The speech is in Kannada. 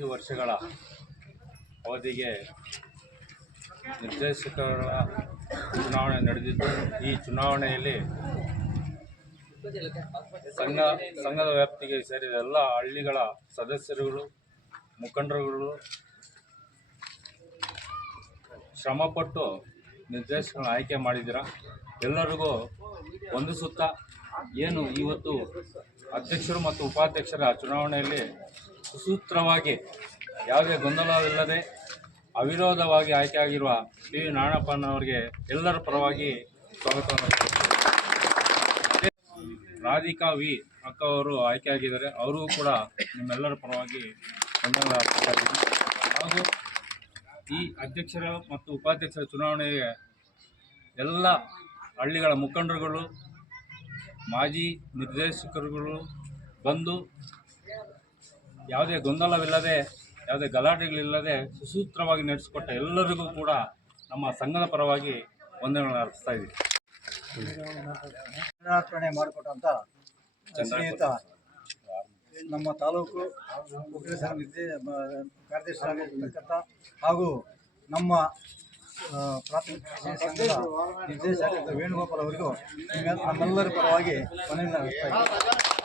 5 ವರ್ಷಗಳ ಅವಧಿಗೆ ನಿರ್ದೇಶಕರ ಚುನಾವಣೆ ನಡೆದಿದ್ದು, ಈ ಚುನಾವಣೆಯಲ್ಲಿ ಸಂಘದ ವ್ಯಾಪ್ತಿಗೆ ಸೇರಿದ ಎಲ್ಲ ಹಳ್ಳಿಗಳ ಸದಸ್ಯರುಗಳು, ಮುಖಂಡರುಗಳು ಶ್ರಮಪಟ್ಟು ನಿರ್ದೇಶಕರನ್ನು ಆಯ್ಕೆ ಮಾಡಿದ್ದೀರಾ. ಎಲ್ಲರಿಗೂ ವಂದಿಸುತ್ತಾ, ಏನು ಇವತ್ತು ಅಧ್ಯಕ್ಷರು ಮತ್ತು ಉಪಾಧ್ಯಕ್ಷರ ಚುನಾವಣೆಯಲ್ಲಿ ಸುಸೂತ್ರವಾಗಿ ಯಾವುದೇ ಗೊಂದಲವಿಲ್ಲದೆ ಅವಿರೋಧವಾಗಿ ಆಯ್ಕೆಯಾಗಿರುವ ಟಿ ವಿ ನಾರಾಯಣಪ್ಪನವರಿಗೆ ಎಲ್ಲರ ಪರವಾಗಿ ಸ್ವಾಗತವನ್ನು. ರಾಧಿಕಾ ವಿ ಅಕ್ಕ ಅವರು ಆಯ್ಕೆಯಾಗಿದ್ದಾರೆ, ಅವರಿಗೂ ಕೂಡ ನಿಮ್ಮೆಲ್ಲರ ಪರವಾಗಿ ಧನ್ಯವಾದ. ಹಾಗೂ ಈ ಅಧ್ಯಕ್ಷರ ಮತ್ತು ಉಪಾಧ್ಯಕ್ಷರ ಚುನಾವಣೆಗೆ ಎಲ್ಲ ಹಳ್ಳಿಗಳ ಮುಖಂಡರುಗಳು, ಮಾಜಿ ನಿರ್ದೇಶಕರುಗಳು ಬಂದು ಯಾವುದೇ ಗೊಂದಲವಿಲ್ಲದೆ, ಯಾವುದೇ ಗಲಾಟೆಗಳಿಲ್ಲದೆ ಸುಸೂತ್ರವಾಗಿ ನಡೆಸಿಕೊಟ್ಟ ಎಲ್ಲರಿಗೂ ಕೂಡ ನಮ್ಮ ಸಂಘದ ಪರವಾಗಿ ವಂದನೆಗಳನ್ನು ಅರ್ಪಿಸ್ತಾ ಇದ್ದೀವಿ. ಚುನಾವಣೆ ಮಾಡಿಕೊಟ್ಟಂಥ ಶ್ರೀಯುತ ನಮ್ಮ ತಾಲೂಕು ವಕೀಲ ಸಂಘ ಕಾರ್ಯದರ್ಶಿಯಾಗಿರ್ತಕ್ಕಂಥ ಹಾಗೂ ನಮ್ಮ ಪ್ರಾಥಮಿಕ ಸಂಘದ ನಿರ್ದೇಶಕ ವೇಣುಗೋಪಾಲ್ ಅವರಿಗೂ ನಮ್ಮೆಲ್ಲರ ಪರವಾಗಿ ವಂದನೆಗಳನ್ನು ಅರ್ಪಿಸ್ತಾ ಇದ್ದೀವಿ.